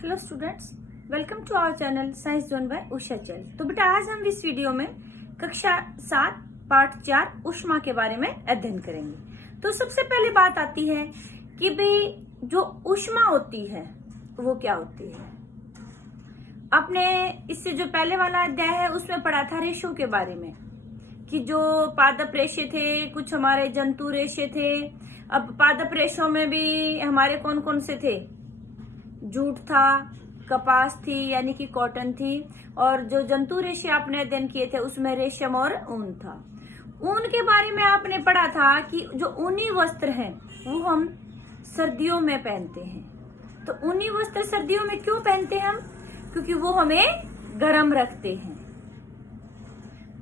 Hello students, welcome to our channel science zone by Usha चल। तो बेटा आज हम इस वीडियो में कक्षा 7 पार्ट 4 ऊष्मा के बारे में अध्ययन करेंगे। तो सबसे पहले बात आती है कि भाई जो ऊष्मा होती है वो क्या होती है। आपने इससे जो पहले वाला अध्याय है उसमें पढ़ा था रेशों के बारे में कि जो पादप रेशे थे, कुछ हमारे जंतु रेशे थे। अब पादप रेशों में भी हमारे कौन कौन से थे? जूट था, कपास थी यानी कि कॉटन थी, और जो जंतु रेशे आपने अध्ययन किए थे उसमें रेशम और ऊन था। ऊन के बारे में आपने पढ़ा था कि जो ऊनी वस्त्र हैं वो हम सर्दियों में पहनते हैं। तो ऊनी वस्त्र सर्दियों में क्यों पहनते हैं हम? क्योंकि वो हमें गर्म रखते हैं।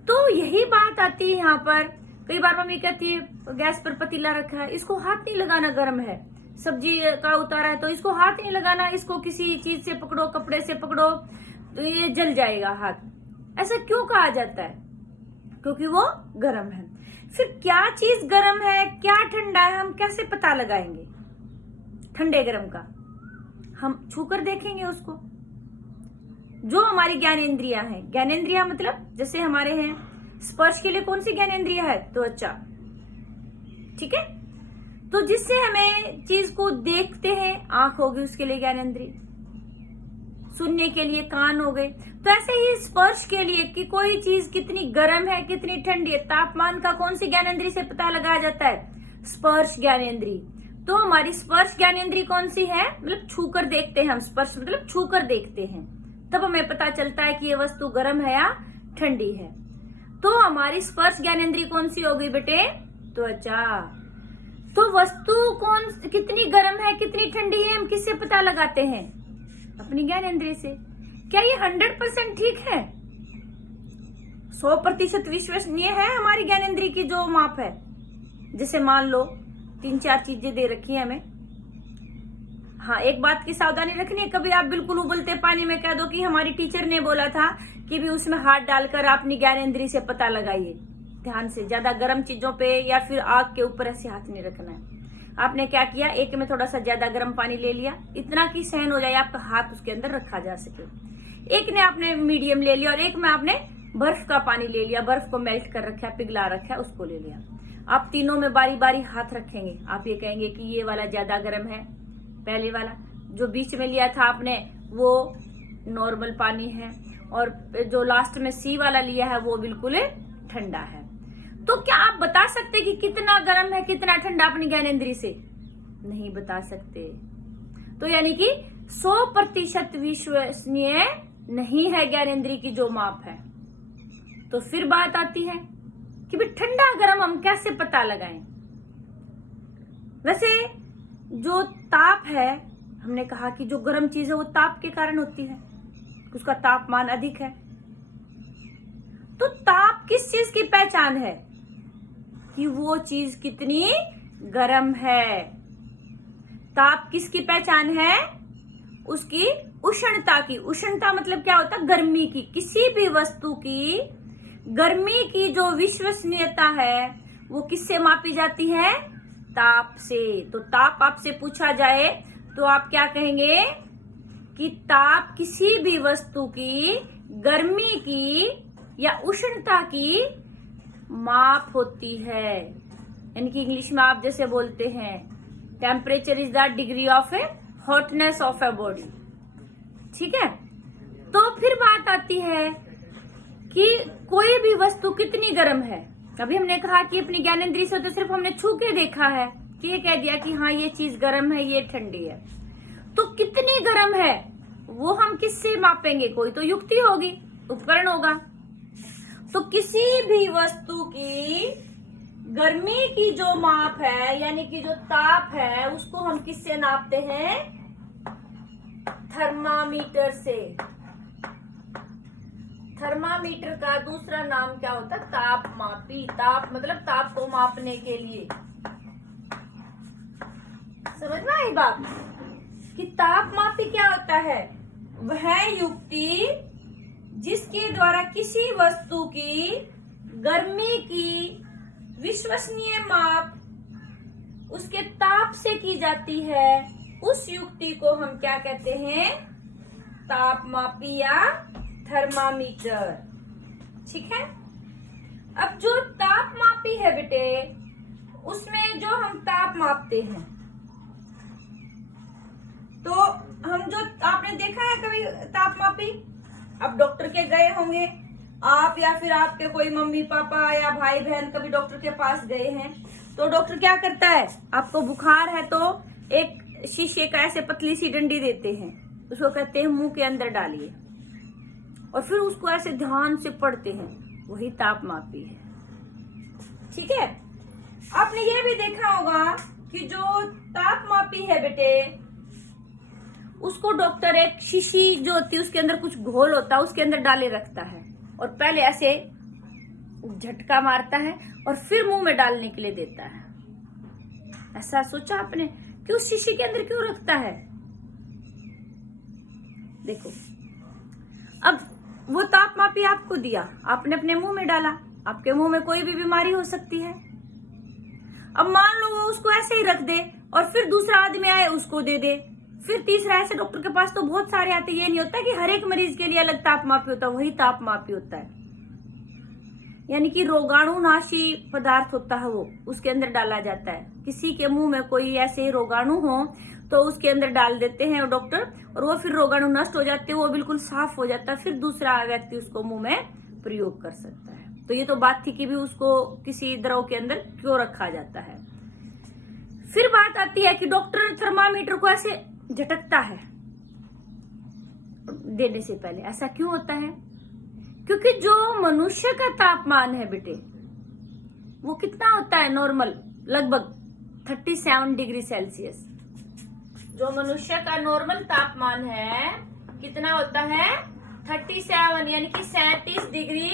तो यही बात आती है यहाँ पर। कई बार मम्मी कहती है गैस पर पतीला रखा है, इसको हाथ नहीं लगाना, गर्म है। सब्जी का उतारा है तो इसको हाथ नहीं लगाना, इसको किसी चीज से पकड़ो, कपड़े से पकड़ो तो ये जल जाएगा हाथ। ऐसा क्यों कहा जाता है? क्योंकि वो गर्म है। फिर क्या चीज गर्म है, क्या ठंडा है, हम कैसे पता लगाएंगे ठंडे गर्म का? हम छूकर देखेंगे उसको। जो हमारी ज्ञानेंद्रियां हैं, ज्ञानेंद्रिया मतलब जैसे हमारे हैं, स्पर्श के लिए कौन सी ज्ञानेंद्रिया है? त्वचा। ठीक है, तो जिससे हमें चीज को देखते हैं, आंख होगी उसके लिए ज्ञानेंद्रिय, सुनने के लिए कान हो गए। तो ऐसे ही स्पर्श के लिए कि कोई चीज कितनी गर्म है, कितनी ठंडी है, तापमान का कौन सी ज्ञानेंद्रिय से पता लगाया जाता है? स्पर्श ज्ञानेंद्रिय। तो हमारी स्पर्श ज्ञानेंद्रिय कौन सी है? मतलब छूकर देखते हैं हम, स्पर्श मतलब छूकर देखते हैं, तब हमें पता चलता है कि ये वस्तु गर्म है या ठंडी है। तो हमारी स्पर्श ज्ञानेंद्रिय कौन सी हो गई बेटे? त्वचा। तो वस्तु कितनी गर्म है, कितनी ठंडी है, हम किससे पता लगाते हैं? अपनी ज्ञानेंद्रिय से। क्या ये 100% ठीक है? 100% विश्वसनीय है हमारी ज्ञानेंद्रिय की जो माप है? जैसे मान लो 3-4 चीजें दे रखी है हमें। हाँ, एक बात की सावधानी रखनी है, कभी आप बिल्कुल उबलते पानी में कह दो कि हमारी टीचर ने बोला था कि भी उसमें हाथ डालकर अपनी ज्ञानेंद्रिय से पता लगाइए। ध्यान से, ज्यादा गर्म चीजों पे या फिर आग के ऊपर ऐसे हाथ नहीं रखना है। आपने क्या किया, एक में थोड़ा सा ज्यादा गर्म पानी ले लिया, इतना कि सहन हो जाए आपका हाथ उसके अंदर रखा जा सके। एक ने आपने मीडियम ले लिया और एक में आपने बर्फ का पानी ले लिया, बर्फ को मेल्ट कर रखा है, पिघला रखा है, उसको ले लिया। आप तीनों में बारी बारी हाथ रखेंगे। आप ये कहेंगे कि ये वाला ज्यादा गर्म है, पहले वाला। जो बीच में लिया था आपने वो नॉर्मल पानी है, और जो लास्ट में सी वाला लिया है वो बिल्कुल ठंडा है। तो क्या आप बता सकते कि कितना गर्म है, कितना ठंडा अपनी ज्ञानेंद्रिय से? नहीं बता सकते। तो यानी कि 100% विश्वसनीय नहीं है ज्ञानेंद्रिय की जो माप है। तो फिर बात आती है कि भाई ठंडा गर्म हम कैसे पता लगाएं? वैसे जो ताप है, हमने कहा कि जो गर्म चीज है वो ताप के कारण होती है, उसका तापमान अधिक है। तो ताप किस चीज की पहचान है कि वो चीज कितनी गर्म है? ताप किसकी पहचान है? उसकी उष्णता की। उष्णता मतलब क्या होता है? गर्मी की। किसी भी वस्तु की गर्मी की जो विश्वसनीयता है वो किससे मापी जाती है? ताप से। तो ताप आपसे पूछा जाए तो आप क्या कहेंगे कि ताप किसी भी वस्तु की गर्मी की या उष्णता की माप होती है। यानी कि इंग्लिश में आप जैसे बोलते हैं temperature is the degree of A hotness of a body. ठीक है, तो फिर बात आती है कि कोई भी वस्तु कितनी गर्म है। अभी हमने कहा कि अपनी ज्ञानेंद्रिय से तो सिर्फ हमने छू के देखा है कि ये कह दिया कि हाँ ये चीज गर्म है, ये ठंडी है। तो कितनी गर्म है वो हम किससे मापेंगे? कोई तो युक्ति होगी, उपकरण होगा। तो किसी भी वस्तु की गर्मी की जो माप है यानी कि जो ताप है उसको हम किससे नापते हैं? थर्मामीटर से। थर्मामीटर का दूसरा नाम क्या होता है? तापमापी। ताप मतलब ताप को मापने के लिए। समझ में आई बात कि तापमापी क्या होता है? वह युक्ति जिसके द्वारा किसी वस्तु की गर्मी की विश्वसनीय माप उसके ताप से की जाती है, उस युक्ति को हम क्या कहते हैं? तापमापी या थर्मामीटर। ठीक है। अब जो तापमापी है बेटे, उसमें जो हम ताप मापते हैं, तो हम जो आपने देखा है कभी तापमापी, अब डॉक्टर के गए होंगे आप, या फिर आपके कोई मम्मी पापा या भाई बहन कभी डॉक्टर के पास गए हैं, तो डॉक्टर क्या करता है, आपको बुखार है तो एक शीशे का ऐसे पतली सी डंडी देते हैं, उसको कहते हैं मुंह के अंदर डालिए, और फिर उसको ऐसे ध्यान से पढ़ते हैं, वही तापमापी है। ठीक है। आपने ये भी देखा होगा कि जो तापमापी है बेटे, उसको डॉक्टर एक शीशी जो होती है उसके अंदर कुछ घोल होता है, उसके अंदर डाले रखता है, और पहले ऐसे झटका मारता है और फिर मुंह में डालने के लिए देता है। ऐसा सोचा आपने कि उस शीशी के अंदर क्यों रखता है? देखो, अब वो तापमापी आपको दिया, आपने अपने मुंह में डाला, आपके मुंह में कोई भी बीमारी हो सकती है। अब मान लो वो उसको ऐसे ही रख दे और फिर दूसरा आदमी आए उसको दे दे, फिर तीसरा, ऐसे डॉक्टर के पास तो बहुत सारे आते हैं। ये नहीं होता कि हर एक मरीज के लिए अलग तापमापी होता है, वही तापमापी होता है। यानी कि रोगाणुनाशी पदार्थ होता है, वो उसके अंदर डाला जाता है। किसी के मुंह में कोई ऐसे रोगाणु हो तो उसके अंदर डाल देते हैं डॉक्टर, और वो फिर रोगाणु नष्ट हो जाते हैं, वो बिल्कुल साफ हो जाता है, फिर दूसरा व्यक्ति उसको मुंह में प्रयोग कर सकता है। तो ये तो बात थी कि भी उसको किसी द्रव के अंदर क्यों रखा जाता है। फिर बात आती है कि डॉक्टर थर्मामीटर को ऐसे झटकता है देने से पहले। ऐसा क्यों होता है? क्योंकि जो मनुष्य का तापमान है बेटे, वो कितना होता है नॉर्मल, लगभग 37 डिग्री सेल्सियस। जो मनुष्य का नॉर्मल तापमान है कितना होता है? 37, यानी कि 37 डिग्री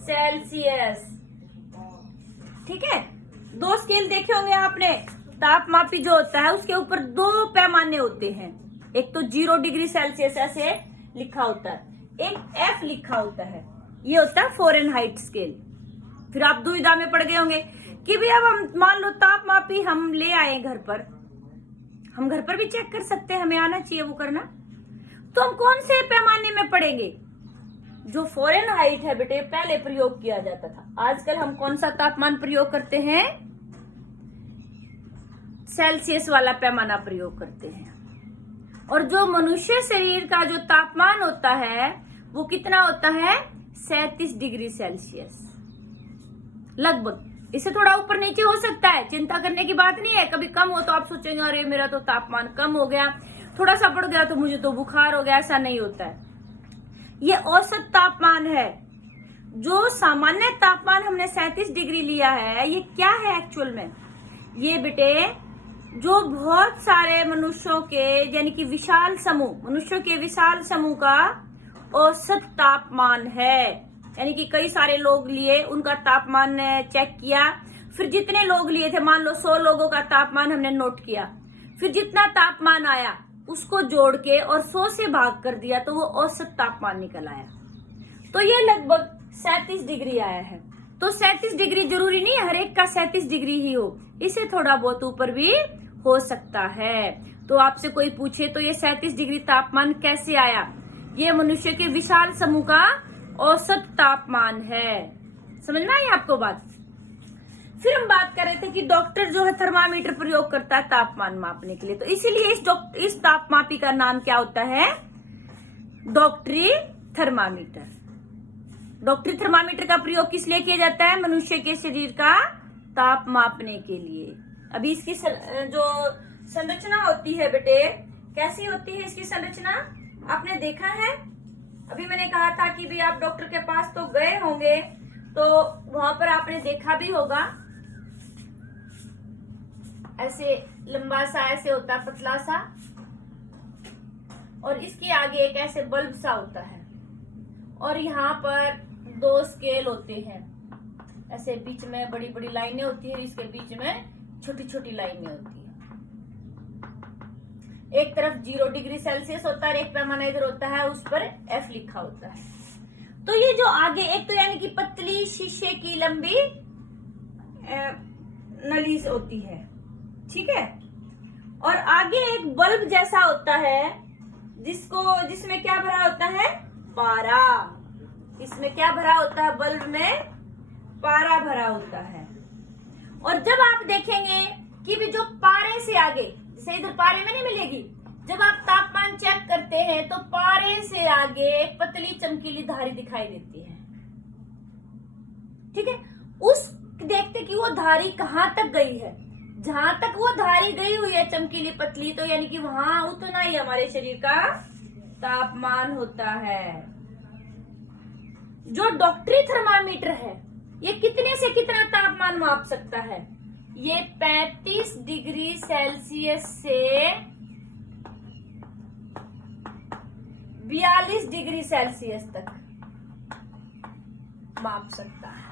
सेल्सियस। ठीक है। 2 स्केल देखे होंगे आपने। तापमापी जो होता है उसके ऊपर 2 पैमाने होते हैं, एक तो 0 डिग्री सेल्सियस ऐसे लिखा होता है, एक F लिखा होता है, ये होता है फ़ारेनहाइट स्केल। फिर आप दुविधा में पड़ गए होंगे कि भी अब हम मान लो तापमापी हम ले आए घर पर, हम घर पर भी चेक कर सकते हैं, हमें आना चाहिए वो करना, तो हम कौन से पैमाने में पढ़ेंगे? जो फ़ारेनहाइट है बेटे, पहले प्रयोग किया जाता था। आजकल हम कौन सा तापमान प्रयोग करते हैं? सेल्सियस वाला पैमाना प्रयोग करते हैं। और जो मनुष्य शरीर का जो तापमान होता है वो कितना होता है? 37 डिग्री सेल्सियस लगभग। इससे थोड़ा ऊपर नीचे हो सकता है, चिंता करने की बात नहीं है। कभी कम हो तो आप सोचेंगे अरे मेरा तो तापमान कम हो गया, थोड़ा सा बढ़ गया तो मुझे तो बुखार हो गया। ऐसा नहीं होता है, ये औसत तापमान है। जो सामान्य तापमान हमने 37 डिग्री लिया है, ये क्या है एक्चुअल में? ये बेटे जो बहुत सारे मनुष्यों के, यानी कि विशाल समूह, मनुष्यों के विशाल समूह का औसत तापमान है। यानी कि कई सारे लोग लिए, उनका तापमान चेक किया, फिर जितने लोग लिए थे, मान लो 100 लोगों का तापमान हमने नोट किया, फिर जितना तापमान आया उसको जोड़ के और 100 से भाग कर दिया तो वो औसत तापमान निकल आया। तो ये लगभग 37 डिग्री आया है। तो 37 डिग्री जरूरी नहीं है हर एक का 37 डिग्री ही हो, इसे थोड़ा बहुत ऊपर भी हो सकता है। तो आपसे कोई पूछे तो ये 37 डिग्री तापमान कैसे आया? ये मनुष्य के विशाल समूह का औसत तापमान है। समझ में आई आपको बात? फिर हम बात कर रहे थे कि डॉक्टर जो है थर्मामीटर प्रयोग करता है तापमान मापने के लिए, तो इसीलिए इस तापमापी का नाम क्या होता है? डॉक्टरी थर्मामीटर। डॉक्टरी थर्मामीटर का प्रयोग किस लिए किया जाता है? मनुष्य के शरीर का ताप मापने के लिए। अभी इसकी जो संरचना होती है बेटे, कैसी होती है इसकी संरचना? आपने देखा है? अभी मैंने कहा था कि भी आप डॉक्टर के पास तो गए होंगे, तो वहां पर आपने देखा भी होगा ऐसे लंबा सा ऐसे होता है, पतला सा, और इसके आगे एक ऐसे बल्ब सा होता है, और यहाँ पर 2 स्केल होते हैं, ऐसे बीच में बड़ी बड़ी लाइनें होती है, इसके बीच में छोटी छोटी लाइनें होती है। एक तरफ 0 डिग्री सेल्सियस होता है, एक पैमाना इधर होता है, उस पर F लिखा होता है। तो ये जो आगे एक तो यानी कि पतली शीशे की लंबी नली होती है, ठीक है, और आगे एक बल्ब जैसा होता है जिसमें क्या भरा होता है, पारा। इसमें क्या भरा होता है, बल्ब में पारा भरा होता है। और जब आप देखेंगे कि भी जो पारे से आगे, जैसे इधर पारे में नहीं मिलेगी, जब आप तापमान चेक करते हैं तो पारे से आगे एक पतली चमकीली धारी दिखाई देती है। ठीक है, उस देखते कि वो धारी कहां तक गई है। जहां तक वो धारी गई हुई है चमकीली पतली, तो यानी कि वहां उतना ही हमारे शरीर का तापमान होता है। जो डॉक्टरी थर्मामीटर है ये कितने से कितना तापमान माप सकता है, ये 35 डिग्री सेल्सियस से 42 डिग्री सेल्सियस तक माप सकता है।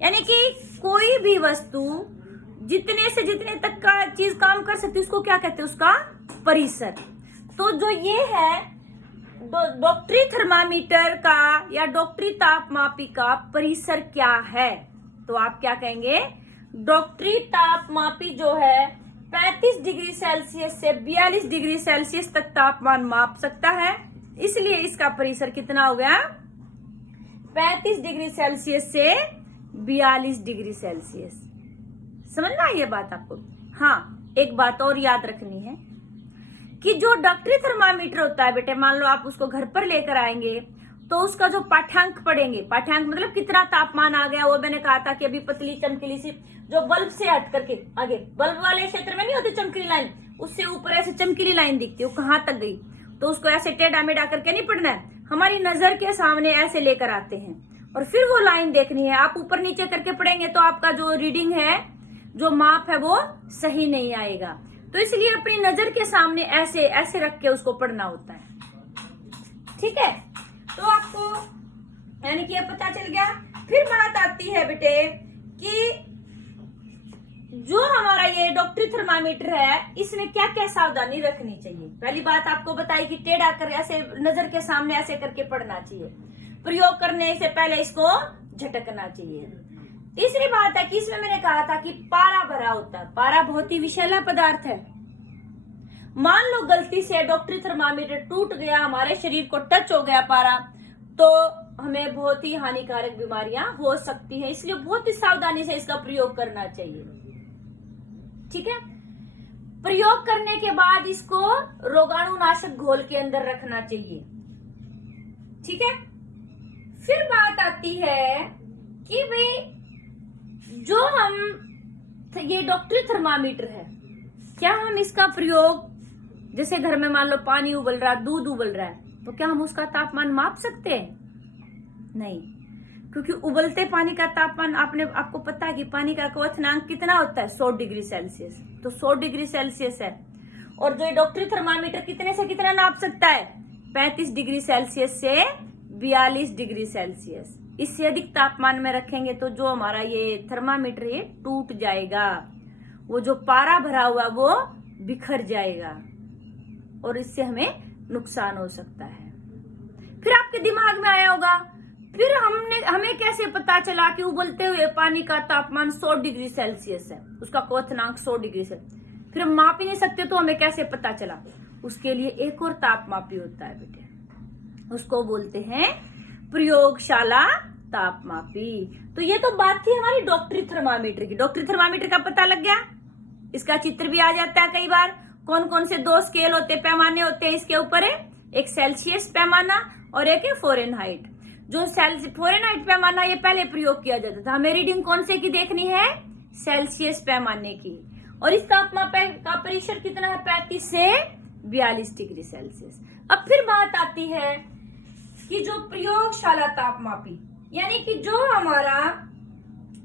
यानी कि कोई भी वस्तु जितने से जितने तक का चीज काम कर सकती है उसको क्या कहते हैं, उसका परिसर। तो जो ये है डॉक्टरी थर्मामीटर का या डॉक्टरी तापमापी का परिसर क्या है, तो आप क्या कहेंगे, डॉक्टरी तापमापी जो है 35 डिग्री सेल्सियस से 42 डिग्री सेल्सियस तक तापमान माप सकता है, इसलिए इसका परिसर कितना हो गया, 35 डिग्री सेल्सियस से 42 डिग्री सेल्सियस। समझ में आई ये बात आपको। हाँ, एक बात और याद रखनी है कि जो डॉक्टरी थर्मामीटर होता है बेटे, मान लो आप उसको घर पर लेकर आएंगे तो उसका जो पाठ्यांक पढ़ेंगे, पाठ्यांक मतलब कितना तापमान आ गया, वो मैंने कहा था कि अभी पतली चमकीली सी जो बल्ब से हट करके आगे, बल्ब वाले क्षेत्र में नहीं होती चमकीली लाइन, उससे ऊपर ऐसे चमकीली लाइन दिखती है, वो कहाँ तक गई, तो उसको ऐसे टेढ़ा मेढ़ा करके नहीं पढ़ना है, हमारी नजर के सामने ऐसे लेकर आते हैं और फिर वो लाइन देखनी है। आप ऊपर नीचे करके पढ़ेंगे तो आपका जो रीडिंग है, जो माप है, वो सही नहीं आएगा। तो इसलिए अपनी नजर के सामने ऐसे ऐसे रख के उसको पढ़ना होता है। ठीक है, तो आपको यानी कि अब पता चल गया। फिर बात आती है बेटे कि जो हमारा ये डॉक्टरी थर्मामीटर है इसमें क्या क्या सावधानी रखनी चाहिए। पहली बात आपको बताई कि टेढ़ा कर ऐसे नजर के सामने ऐसे करके पढ़ना चाहिए, प्रयोग करने से पहले इसको झटकना चाहिए। तीसरी बात है कि इसमें मैंने कहा था कि पारा भरा होता है। पारा बहुत ही विषैला पदार्थ है। मान लो गलती से डॉक्टरी थर्मामीटर टूट गया, हमारे शरीर को टच हो गया पारा, तो हमें बहुत ही हानिकारक बीमारियां हो सकती है, इसलिए बहुत ही सावधानी से इसका प्रयोग करना चाहिए। ठीक है, प्रयोग करने के बाद इसको रोगाणुनाशक घोल के अंदर रखना चाहिए। ठीक है, फिर बात आती है कि भाई जो हम ये डॉक्टरी थर्मामीटर है, क्या हम इसका प्रयोग, जैसे घर में मान लो पानी उबल रहा है, दूध उबल रहा है, तो क्या हम उसका तापमान माप सकते हैं? नहीं, क्योंकि उबलते पानी का तापमान आपको पता है कि पानी का क्वथनांक कितना होता है, 100 डिग्री सेल्सियस, तो 100 डिग्री सेल्सियस है। और जो डॉक्टरी थर्मामीटर कितने से कितना नाप सकता है, 35 डिग्री सेल्सियस से 42 डिग्री सेल्सियस। इससे अधिक तापमान में रखेंगे तो जो हमारा ये थर्मामीटर है टूट जाएगा, वो जो पारा भरा हुआ वो बिखर जाएगा और इससे हमें नुकसान हो सकता है। फिर आपके दिमाग में आया होगा, फिर हमें कैसे पता चला कि उबलते हुए पानी का तापमान 100 डिग्री सेल्सियस है, उसका क्वथनांक 100 डिग्री से, फिर हम माप ही नहीं सकते तो हमें कैसे पता चला? उसके लिए एक और तापमापी होता है बेटे, उसको बोलते हैं प्रयोगशाला तापमापी। तो ये तो बात थी हमारी डॉक्टरी थर्मामीटर की। डॉक्टरी थर्मामीटर का पता लग गया, इसका चित्र भी आ जाता है कई बार। कौन कौन से 2 स्केल होते, पैमाने होते हैं इसके ऊपर है, एक सेल्सियस पैमाना और एक है फ़ारेनहाइट। जो फ़ारेनहाइट पैमाना ये पहले प्रयोग किया जाता था, हमें रीडिंग कौन से की देखनी है, सेल्सियस पैमाने की, और इस तापमान का परिसर कितना है, 35 से 42 डिग्री सेल्सियस। अब फिर बात आती है कि जो प्रयोगशाला तापमापी, यानी कि जो हमारा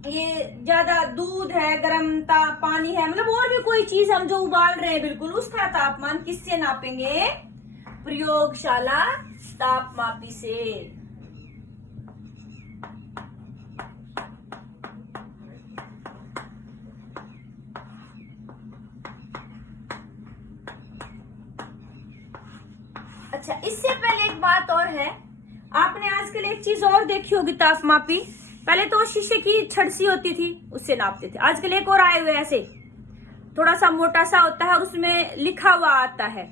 ये ज्यादा दूध है, गर्म पानी है, मतलब और भी कोई चीज हम जो उबाल रहे हैं बिल्कुल, उसका तापमान किससे नापेंगे, प्रयोगशाला तापमापी से। अच्छा, इससे पहले एक बात और है, आपने आजकल एक चीज और देखी होगी तापमापी। पहले तो शीशे की छड़ सी होती थी, उससे नापते थे। आजकल एक और आए हुए ऐसे थोड़ा सा मोटा सा होता है और उसमें लिखा हुआ आता है,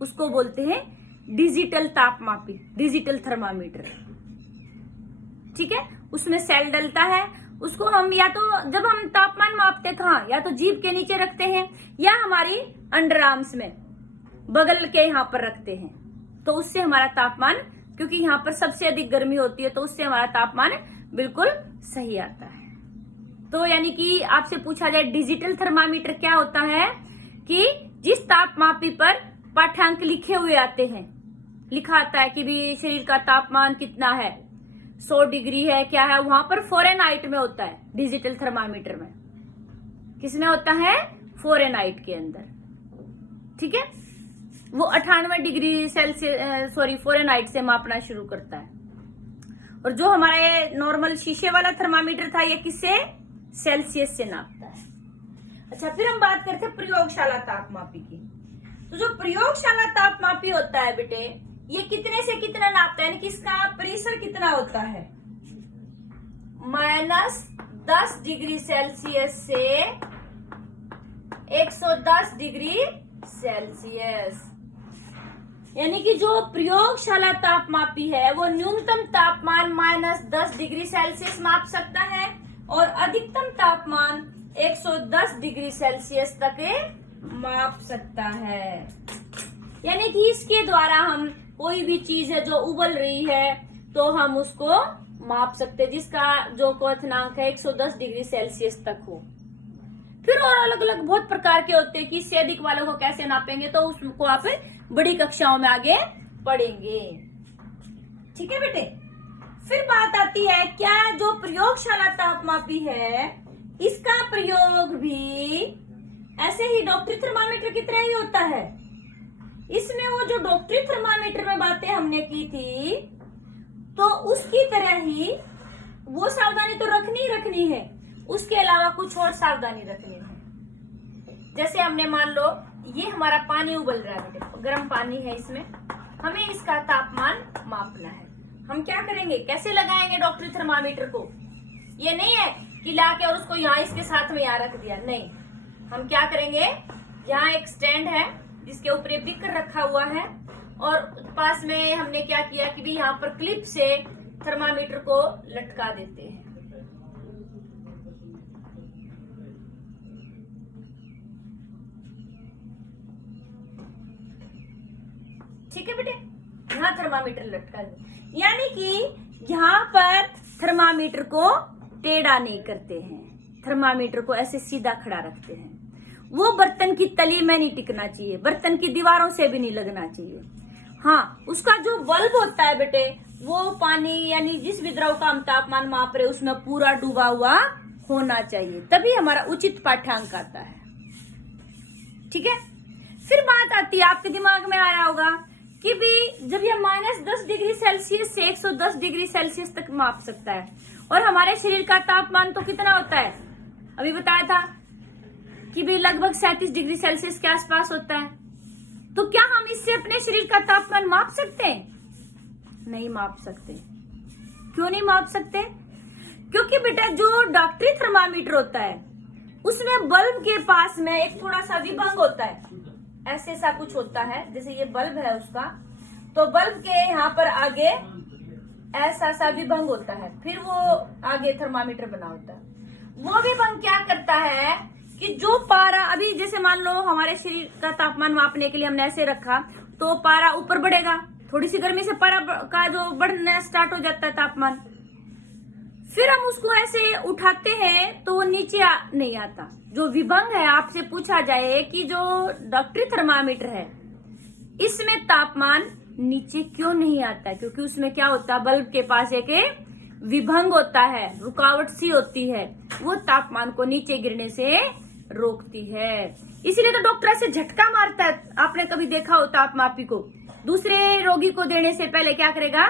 उसको बोलते हैं डिजिटल तापमापी, डिजिटल थर्मामीटर। ठीक है, उसमें सेल डलता है, उसको हम या तो जब हम तापमान मापते कहाँ, या तो जीभ के नीचे रखते हैं या हमारी अंडर आर्म्स में बगल के यहाँ पर रखते हैं, तो उससे हमारा तापमान, क्योंकि यहाँ पर सबसे अधिक गर्मी होती है, तो उससे हमारा तापमान बिल्कुल सही आता है। तो यानी कि आपसे पूछा जाए डिजिटल थर्मामीटर क्या होता है, कि जिस तापमापी पर पाठ्यांक लिखे हुए आते हैं, लिखा आता है कि भी शरीर का तापमान कितना है, 100 डिग्री है, क्या है, वहां पर फ़ारेनहाइट में होता है। डिजिटल थर्मामीटर में किसमें होता है, फ़ारेनहाइट के अंदर। ठीक है, वो 98 डिग्री सेल्सियस फ़ारेनहाइट से मापना शुरू करता है। और जो हमारा ये नॉर्मल शीशे वाला थर्मामीटर था, ये किससे, सेल्सियस से नापता है। अच्छा, फिर हम बात करते हैं प्रयोगशाला तापमापी की। तो जो प्रयोगशाला तापमापी होता है बेटे, ये कितने से कितना नापता है, यानी कि इसका प्रेशर कितना होता है, -10 डिग्री सेल्सियस से 110 डिग्री सेल्सियस। यानी कि जो प्रयोगशाला तापमापी है वो न्यूनतम तापमान -10 डिग्री सेल्सियस माप सकता है और अधिकतम तापमान 110 डिग्री सेल्सियस तक माप सकता है। यानी कि इसके द्वारा हम कोई भी चीज है जो उबल रही है तो हम उसको माप सकते हैं, जिसका जो क्वथनांक है 110 डिग्री सेल्सियस तक हो। फिर और अलग अलग बहुत प्रकार के होते हैं कि इससे अधिक वालों को कैसे नापेंगे, तो उसको आप बड़ी कक्षाओं में आगे पढ़ेंगे। ठीक है बेटे, फिर बात आती है क्या जो प्रयोगशाला तापमापी है इसका प्रयोग भी ऐसे ही डॉक्टरी थर्मामीटर की तरह ही होता है। इसमें वो जो डॉक्टरी थर्मामीटर में बातें हमने की थी, तो उसकी तरह ही वो सावधानी तो रखनी ही रखनी है, उसके अलावा कुछ और सावधानी रखनी है। जैसे हमने मान लो ये हमारा पानी उबल रहा है बेटे, गर्म पानी है, इसमें हमें इसका तापमान मापना है। हम क्या करेंगे, कैसे लगाएंगे डॉक्टरी थर्मामीटर को, ये नहीं है कि लाके और उसको यहाँ इसके साथ में यहाँ रख दिया, नहीं। हम क्या करेंगे, यहाँ एक स्टैंड है जिसके ऊपर ये बिकर रखा हुआ है और पास में हमने क्या किया कि भी यहाँ पर क्लिप से थर्मामीटर को लटका देते हैं। ठीक है बेटे, यहाँ थर्मामीटर लटका दे, यानी कि यहाँ पर थर्मामीटर को टेढ़ा नहीं करते हैं, थर्मामीटर को ऐसे सीधा खड़ा रखते हैं। वो बर्तन की तली में नहीं टिकना चाहिए, बर्तन की दीवारों से भी नहीं लगना चाहिए। हाँ, उसका जो बल्ब होता है बेटे, वो पानी यानी जिस भी द्रव का हम तापमान माप रहे उसमें पूरा डूबा हुआ होना चाहिए, तभी हमारा उचित पाठ्यांक आता है। ठीक है, फिर बात आती है, आपके दिमाग में आया होगा कि भी जब ये -10 डिग्री सेल्सियस से 110 डिग्री सेल्सियस तक माप सकता है और हमारे शरीर का तापमान तो कितना होता है, अभी बताया था कि भी लगभग 37 डिग्री सेल्सियस के आसपास होता है, तो क्या हम इससे अपने शरीर का तापमान माप सकते हैं? नहीं माप सकते। क्यों नहीं माप सकते? क्योंकि बेटा जो डॉक्टरी थर्मामीटर होता है उसमें बल्ब के पास में एक थोड़ा सा विभंग होता है, ऐसे सा कुछ होता है, जैसे ये बल्ब है उसका, तो बल्ब के यहाँ पर आगे ऐसा सा विभंग होता है, फिर वो आगे थर्मामीटर बना होता है। वो विभंग क्या करता है कि जो पारा, अभी जैसे मान लो हमारे शरीर का तापमान मापने के लिए हमने ऐसे रखा, तो पारा ऊपर बढ़ेगा, थोड़ी सी गर्मी से पारा का जो बढ़ना स्टार्ट हो जाता है तापमान, फिर हम उसको ऐसे उठाते हैं तो वो नीचे नहीं आता। जो विभंग है, आपसे पूछा जाए कि जो डॉक्टरी थर्मामीटर है इसमें तापमान नीचे क्यों नहीं आता है, क्योंकि उसमें क्या होता है, बल्ब के पास एक विभंग होता है, रुकावट सी होती है, वो तापमान को नीचे गिरने से रोकती है। इसीलिए तो डॉक्टर ऐसे झटका मारता है। आपने कभी देखा हो तापमापी को दूसरे रोगी को देने से पहले क्या करेगा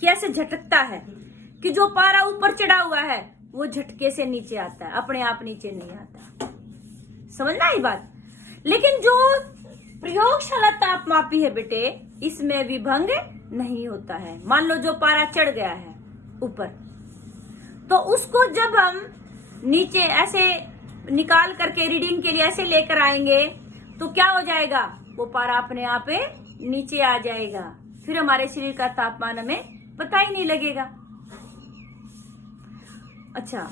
कि ऐसे झटकता है कि जो पारा ऊपर चढ़ा हुआ है वो झटके से नीचे आता है, अपने आप नीचे नहीं आता। समझना ही बात। लेकिन जो प्रयोगशाला तापमापी है बेटे, इसमें विभंग नहीं होता है। मान लो जो पारा चढ़ गया है ऊपर, तो उसको जब हम नीचे ऐसे निकाल करके रीडिंग के लिए ऐसे लेकर आएंगे तो क्या हो जाएगा, वो पारा अपने आप नीचे आ जाएगा, फिर हमारे शरीर का तापमान हमें पता ही नहीं लगेगा। अच्छा,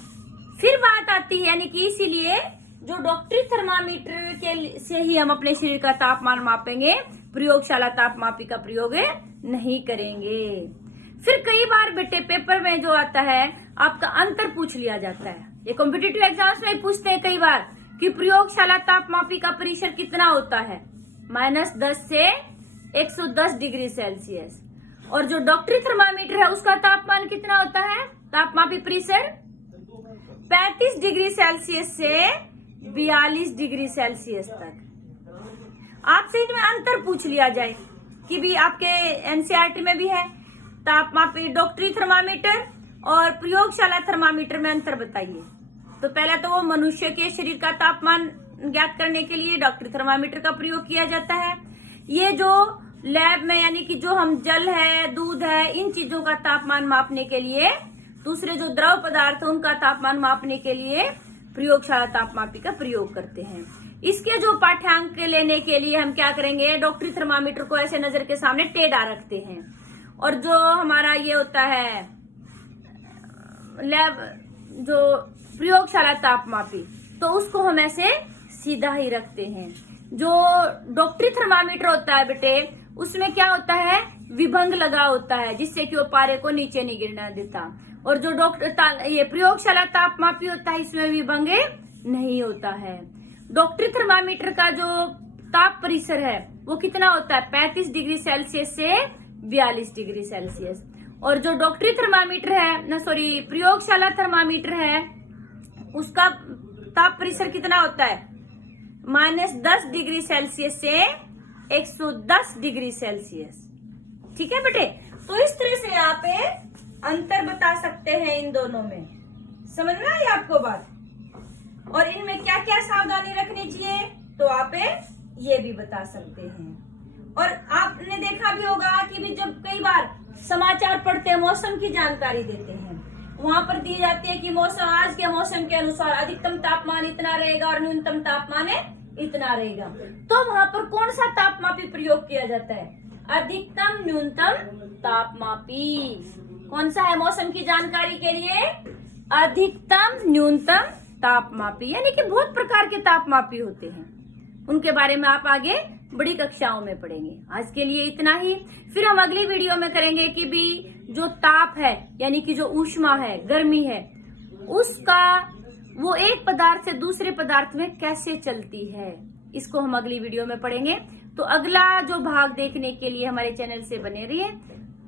फिर बात आती है, यानी कि इसीलिए जो डॉक्टरी थर्मामीटर के से ही हम अपने शरीर का तापमान मापेंगे, प्रयोगशाला तापमापी का प्रयोग नहीं करेंगे। फिर कई बार बेटे पेपर में जो आता है आपका अंतर पूछ लिया जाता है, ये कॉम्पिटिटिव एग्जाम्स में पूछते हैं कई बार कि प्रयोगशाला तापमापी का परिसर कितना होता है, -10 से 110 डिग्री सेल्सियस, और जो डॉक्टरी थर्मामीटर है उसका तापमान कितना होता है, तापमापी परिसर 35 डिग्री सेल्सियस से 42 डिग्री सेल्सियस तक। आपसे इसमें अंतर पूछ लिया जाए कि भी आपके एनसीईआरटी में भी है, तापमापी डॉक्टरी थर्मामीटर और प्रयोगशाला थर्मामीटर में अंतर बताइए। तो पहले तो वो मनुष्य के शरीर का तापमान ज्ञात करने के लिए डॉक्टरी थर्मामीटर का प्रयोग किया जाता है। ये जो लैब में, यानी कि जो हम जल है, दूध है, इन चीजों का तापमान मापने के लिए, दूसरे जो द्रव पदार्थ है उनका तापमान मापने के लिए प्रयोगशाला तापमापी का प्रयोग करते हैं। इसके जो पाठ्यांक लेने के लिए हम क्या करेंगे, डॉक्टरी थर्मामीटर को ऐसे नजर के सामने टेढ़ा रखते हैं, और जो हमारा ये होता है लैब जो प्रयोगशाला तापमापी, तो उसको हम ऐसे सीधा ही रखते हैं। जो डॉक्टरी थर्मामीटर होता है बेटे, उसमें क्या होता है, विभंग लगा होता है जिससे कि वो पारे को नीचे नहीं गिरना देता, और जो ये प्रयोगशाला तापमापी होता है इसमें विभंग नहीं होता है। डॉक्टरी थर्मामीटर का जो ताप परिसर है वो कितना होता है, 35 डिग्री सेल्सियस से 42 डिग्री सेल्सियस, और जो डॉक्टरी थर्मामीटर है प्रयोगशाला थर्मामीटर है उसका ताप परिसर कितना होता है, -10 डिग्री सेल्सियस से 110 डिग्री सेल्सियस। ठीक है बेटे, तो इस तरह से आप अंतर बता सकते हैं इन दोनों में। समझ में आई आपको बात? और इनमें क्या क्या सावधानी रखनी चाहिए तो आप ये भी बता सकते हैं। और आपने देखा भी होगा कि भी जब कई बार समाचार पढ़ते हैं, मौसम की जानकारी देते हैं, वहां पर दी जाती है कि मौसम, आज के मौसम के अनुसार अधिकतम तापमान इतना रहेगा और न्यूनतम तापमान इतना रहेगा। तो वहां पर कौन सा तापमापी प्रयोग किया जाता है, अधिकतम न्यूनतम तापमापी। कौन सा है मौसम की जानकारी के लिए, अधिकतम न्यूनतम तापमापी। यानी कि बहुत प्रकार के तापमापी होते हैं, उनके बारे में आप आगे बड़ी कक्षाओं में पढ़ेंगे। आज के लिए इतना ही, फिर हम अगली वीडियो में करेंगे कि भी जो ताप है, यानी कि जो ऊष्मा है, गर्मी है, उसका वो एक पदार्थ से दूसरे पदार्थ में कैसे चलती है, इसको हम अगली वीडियो में पढ़ेंगे। तो अगला जो भाग देखने के लिए हमारे चैनल से बने रहिए।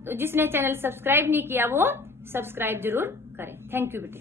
तो जिसने चैनल सब्सक्राइब नहीं किया वो सब्सक्राइब जरूर करें। थैंक यू बेटे।